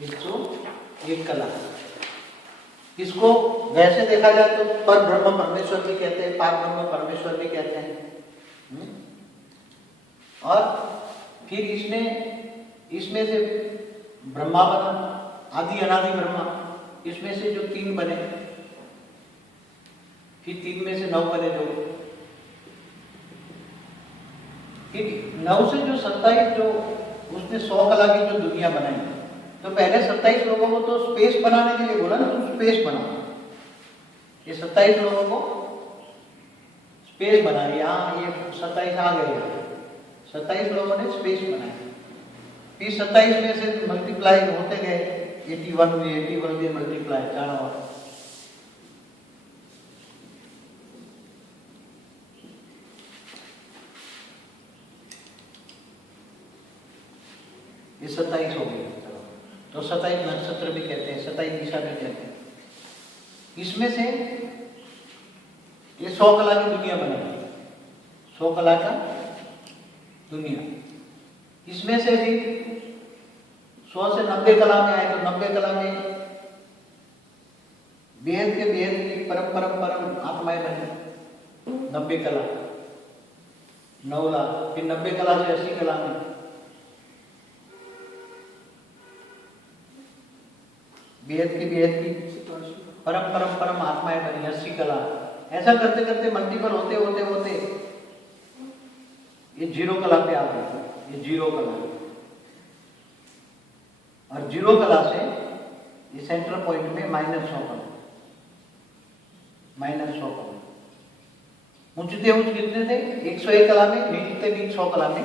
101 कला। इसको वैसे देखा जाए तो पर ब्रह्म परमेश्वर भी कहते हैं, पार ब्रह्म परमेश्वर भी कहते हैं। और फिर इसमें से ब्रह्मा बना, आदि अनादि ब्रह्मा। इसमें से जो 3 बने, फिर 3 में से 9 बने, जो फिर 9 से जो 27, जो उसने 100 कला की जो दुनिया बनाई। तो पहले 27 लोगों को तो स्पेस बनाने के लिए बोला ना, तुम स्पेस बनाओ। ये 27 लोगों को स्पेस बना, यहाँ ये 27 आ गए, 27 लोगों ने स्पेस बनाया। फिर 27 में से मल्टीप्लाई होते गए, 81 में मल्टीप्लाई 4 और ये 27 हो गए। तो 27 नक्षत्र भी कहते हैं, 27 दिशा भी कहते हैं। इसमें से ये 100 कला की दुनिया बनेगी, 100 कला का दुनिया। इसमें से भी 100 से 90 कला में आए, तो 90 कला में बेहद के बेहद की परम आत्माएं बने। 90 कला 9 लाख, फिर 90 कला से 80 कला में बेहद की परम आत्माएं बनी, 80 कला। ऐसा करते करते मल्टीपल होते ये 0 कला पे आ गए। ये 0 कला, और 0 कला से ये सेंट्रल पॉइंट में -100 कला, -100 कला। ऊंचते ऊंच कितने थे? 101 कला में, नीचे भी 100 कला में।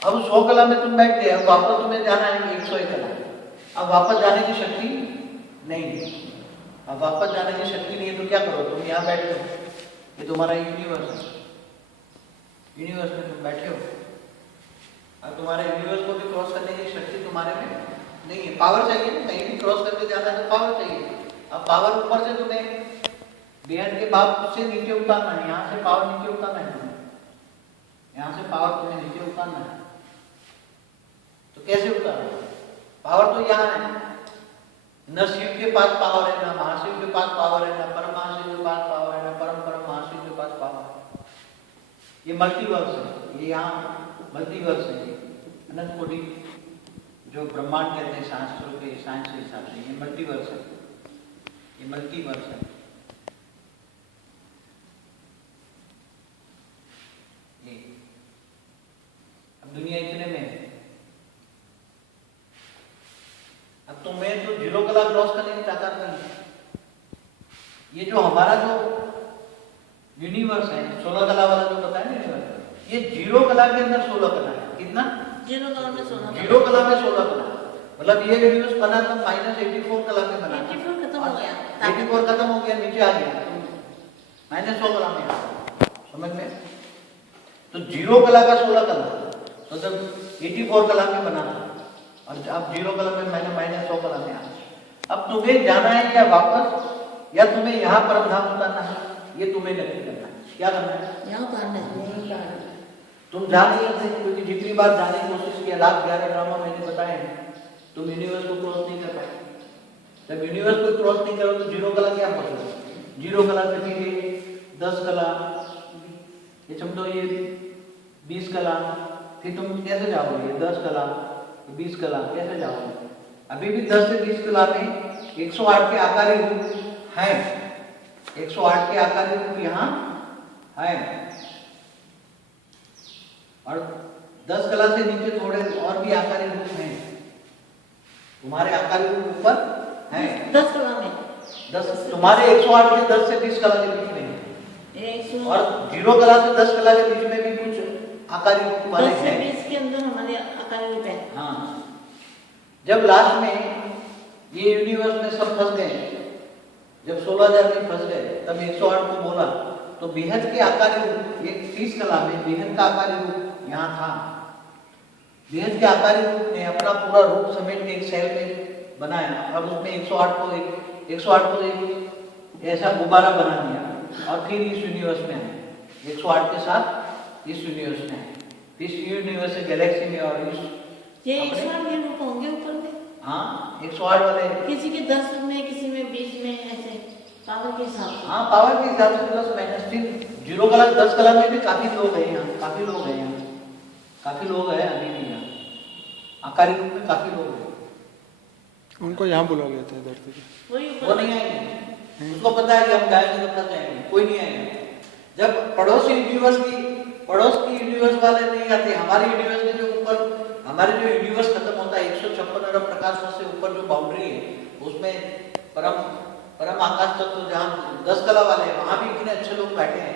अब 100 कला में तुम बैठ गए, अब वापस तुम्हें जाना है 101 कला। अब वापस जाने की शक्ति नहीं है। अब वापस जाने की शक्ति नहीं है तो क्या करो? तुम यहाँ बैठ जाओ, ये तुम्हारा यूनिवर्स है, यूनिवर्स में तुम बैठे हो। अब तुम्हारे यूनिवर्स को भी क्रॉस करने की शक्ति तुम्हारे में नहीं है। पावर चाहिए ना, कहीं भी क्रॉस करके जाना है तो पावर चाहिए। अब पावर ऊपर से तुम्हें बेहद के बाप से नीचे उतारना है, यहाँ से पावर नीचे उतारना है तुम्हें, यहाँ से पावर तुम्हें नीचे उतारना है। तो कैसे उतारो? पावर तो यहाँ है, न शिव के पास पावर है, न महाशिव के पास पावर है, न परम महाशिव के पास पावर है, न परम महाशिव के पास पावर है। ये मल्टीवर्स है, ये यहाँ मल्टीवर्स है, अनंत कोटि जो ब्रह्मांड कहते हैं शास्त्रों के साइंस के हिसाब से, ये मल्टीवर्स है, ये मल्टीवर्स है। अब दुनिया इतने में है। अब तुम्हें तो 0 कला क्रॉस करने की ताकत नहीं। ये जो हमारा जो यूनिवर्स है 16 कला वाला जो बताया ना यूनिवर्स, ये 0 कला के अंदर 16 कला है। कितना? 0 कला में 16 कला। मतलब ये यूनिवर्स बना था -84 कला में बना। 84 खत्म हो गया, 84 खत्म हो गया, नीचे आ गया, -100 कला में आ, समझ में? तो 0 कला का 16 कला, तो जब 84 कला में बना था, और अब 0 कला में -100 कला में आ। अब तुम्हें जाना है या वापस, या तुम्हें यहाँ पर धाम उतारना है, ये तुम्हें नक्की करना है। क्या करना है? यहाँ उतारना है। तुम जा नहीं सकते, क्योंकि जितनी बार जाने की कोशिश किया, रात 11 ड्रामा मैंने बताया है, तुम यूनिवर्स को क्रॉस नहीं कर पाए। जब यूनिवर्स को क्रॉस नहीं करो तो 0 कला क्या पहुंचोगे? 0 कला से फिर 10 कला, ये समझो ये 20 कला, फिर तुम कैसे जाओगे? 10 कला, 20 कला, कैसे जाओगे? अभी भी 10 से 20 कला में 108 के आकारी रूप हैं, 108 के आकारी रूप यहाँ है, और 10 कला से नीचे थोड़े और भी आकारी रूप हैं। तुम्हारे आकारी रूप ऊपर हैं 10 कला में, 10 तुम्हारे 108 के 10 से 20 कला के बीच में है, और 0 कला से 10 कला के बीच में भी कुछ आकारी रूप वाले हैं। 10 से 20 के अंदर हमारे आकारी रूप है। हाँ, जब लास्ट में ये यूनिवर्स में सब फंस गए, जब 16,000 में फंस गए, तब 108 को बोला, तो बेहद के आकारी रूप, एक 30 कला में बेहद का आकारी रूप यहाँ था। बेहद के आकारी रूप ने अपना पूरा रूप समेट के एक सेल में बनाया। अब उसमें 108 को एक ऐसा गुब्बारा बना दिया, और फिर इस यूनिवर्स में आए, 108 के साथ इस यूनिवर्स में आए। इस यूनिवर्स गैलेक्सी में और इस ये अपने- 108 के रूप होंगे ऊपर में, हाँ 108 वाले, किसी के 10 में, किसी में 20 में, ऐसे पावर के हिसाब से। हाँ पावर के हिसाब से प्लस माइनस 3 0 कला 10 कला में भी काफी लोग हैं यहाँ, काफी लोग हैं यहाँ, काफी लोग हैं अभी भी यहाँ, आकारी रूप में काफी लोग हैं। उनको यहाँ बुला लेते हैं धरती पे। वही वो ऊपर नहीं आएंगे, उसको पता है कि हम जाएंगे तो फंस जाएंगे, कोई नहीं आएगा। जब पड़ोसी यूनिवर्स की यूनिवर्स वाले नहीं आते, हमारे यूनिवर्स के जो ऊपर, हमारे जो यूनिवर्स खत्म होता है 156 अरब प्रकाश वर्ष से ऊपर जो बाउंड्री है, उसमें परम आकाश तत्व तो जहाँ 10 कला वाले हैं, वहाँ भी इतने अच्छे लोग बैठे हैं,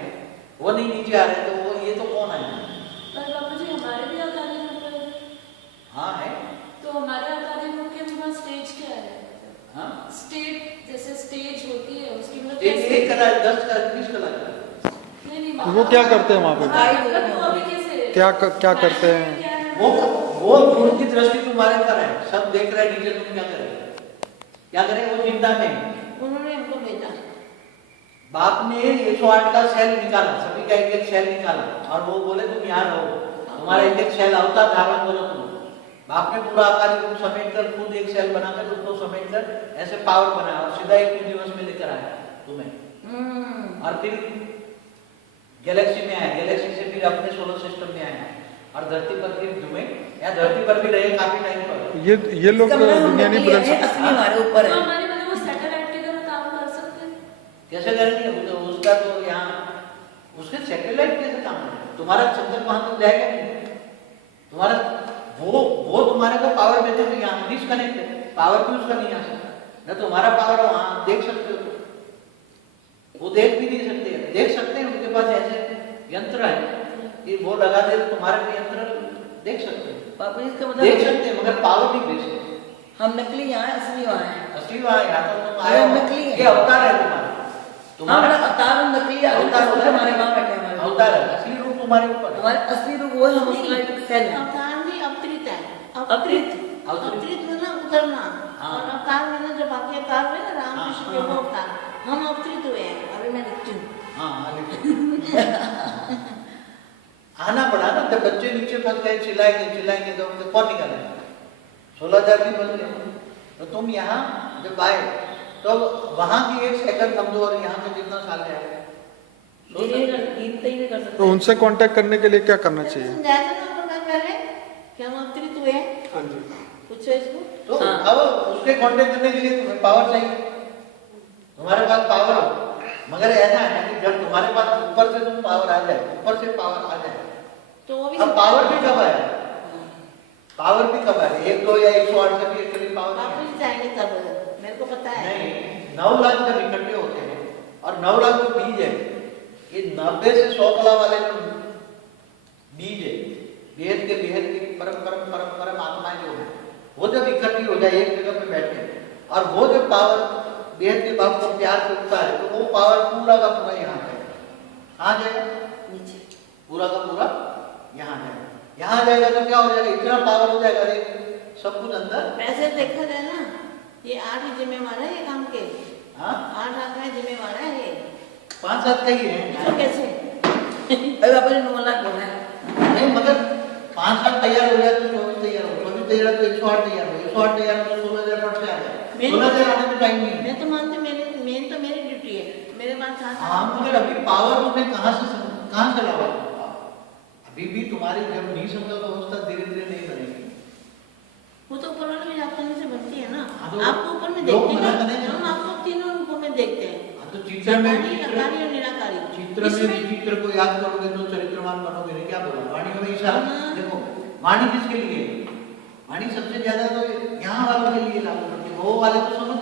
वो नहीं नीचे आ रहे, तो वो ये तो कौन है? पर बाबा जी हमारे भी आकारी रूप है, हाँ है, तो हमारे आकारी रूप के बिना स्टेज क्या है? हाँ स्टेज जैसे स्टेज होती है उसकी मतलब एक कला 10 कला 20 कला का। नहीं तो वो क्या करते हैं वहाँ पे? मतलब वो अभी कैसे क्या करते हैं? वो उनकी दृष्टि तुम्हारे पर है, सब देख रहे हैं नीचे, तुम क्या करें? वो चिंता में उन्होंने हमको भेजा। बाप ने 108 का सेल निकाला, सभी का एक सेल निकाला, और वो बोले तुम यहाँ रहो, तुम्हारा एक सेल अवतार धारण करो तुम। बाप ने पूरा आकारी रूप समेट कर खुद एक सेल बनाकर उसको समेट कर ऐसे पावर बनाया और सीधा एक यूनिवर्स में लेकर आया तुम्हें, और फिर गैलेक्सी में आया, गैलेक्सी से फिर अपने सोलर सिस्टम में आया, और धरती पर फिर तुम्हें, या धरती पर भी रहे काफी टाइम पर। ये लोग दुनिया नहीं बदल सकते। असली हमारे ऊपर तो है। हमारे मतलब वो सैटेलाइट की तरह काम कर सकते हैं। कैसे करेंगे? उसका तो यहाँ उसके सैटेलाइट कैसे काम करेंगे? तुम्हारा संकल्प वहां तक जाएगा नहीं, तुम्हारा वो तुम्हारे को पावर देते तो यहाँ डिस्कनेक्ट है, पावर भी उसका नहीं आ सकता, न तुम्हारा पावर वहां देख सकते हो, वो देख भी नहीं सकते, देख सकते हैं उनके पास ऐसे यंत्र है कि वो लगा दे, तुम्हारे भी यंत्र देख सकते हैं, पापा इसका देख मतलब सकते हैं, मगर पावर नहीं दे सकते। हम नकली यहाँ है, असली वहाँ है। असली वहां यहाँ तो तुम अरे आए हो, नकली है। ये अवतार है तुम्हारा, हमारा अवतार और नकली अवतार होता है, हमारे वहाँ बैठे हैं हमारे। अवतार है, असली रूप तुम्हारे ऊपर है। हमारे असली रूप वो है, हम उसका एक सेल है। अवतार नहीं अवतरित है। अवतरित। अवतरित मतलब उतरना, हाँ। और अवतार में ना जो बाकी अवतार हुए ना रामकृष्ण हाँ, के वो हाँ। अवतार, हम अवतरित हुए हैं। अभी मैं लिखती हूँ। हाँ लेकिन आना पड़ा ना, जब बच्चे नीचे फंस गए, चिल्लाएंगे तो कौन निकालेगा? 16,000 भी बन गए, तो तुम यहाँ जब आए तो वहां की 1 सेकंड समझो और यहाँ से कितना साल गया? तो उनसे कांटेक्ट करने के लिए क्या करना चाहिए? समझाया था ना आपको क्या पहले कि हम अवतरित हुए हैं। हाँ जी। पूछो इसको। तो हाँ। अब उसके कांटेक्ट करने के लिए तुम्हें पावर चाहिए, तुम्हारे पास पावर हो, मगर ऐसा है कि जब तुम्हारे पास ऊपर से तुम पावर आ जाए, ऊपर से पावर आ जाए, तो वो भी अब पावर भी कब आए? पावर भी कब आए? 1 2 या 108 से भी एक पावर नहीं वापस जाएंगे तब, मेरे को पता है। नहीं, 9 लाख जब इकट्ठे होते हैं और 9 लाख जो बीज है, ये 90 से 100 कला वाले जो बीज है, बेहद के परम आत्माएं जो है, वो जब इकट्ठी हो जाए एक जगह पे बैठ के, और वो जब पावर बेहद के बाप को प्यार से उठता है, तो वो पावर पूरा का पूरा यहाँ जाएगा। कहाँ जाएगा? नीचे। पूरा का पूरा यहाँ जाएगा। यहाँ जाएगा तो क्या हो जाएगा? इतना पावर हो जाएगा, अरे सब कुछ अंदर। वैसे देखा जाए ना, ये 8 ही जिम्मेवार है ये काम के। हाँ 8 आंकड़े जिम्मेवार है ये। 5-7 का ही है। तो कैसे? अभी पापा ने 9 लाख बोला है। नहीं, मगर 5-7 तैयार हो जाए तो 24 तैयार हो, 24 तैयार तो 108 तैयार हो, 108 तैयार हो तो 16,000 फट से आ जाए। 16,000 आने में टाइम नहीं है। मैं तो मानती मेन तो मेरी ड्यूटी है, मेरे पास 7 हाँ, मगर अभी पावर तुम्हें कहाँ से लाओ? अभी भी तुम्हारी जब निसंकल्प अवस्था धीरे धीरे नहीं बनेगी। वो तो ऊपर वाले में याद करने से बनती है ना। हाँ, तो आपको ऊपर में लोग देखते मना हैं, करेंगे। हम आपको तीनों रूपों में देखते हैं। हाँ, तो चित्र में अकारी और निराकारी। चित्र में इसमें चित्र को याद करोगे तो चरित्रवान बनोगे। ने क्या बोला? वाणी में इशारा। हाँ। देखो वाणी किसके लिए? वाणी सबसे ज्यादा तो यहाँ वालों के लिए लागू पड़ती है, वो वाले तो समझ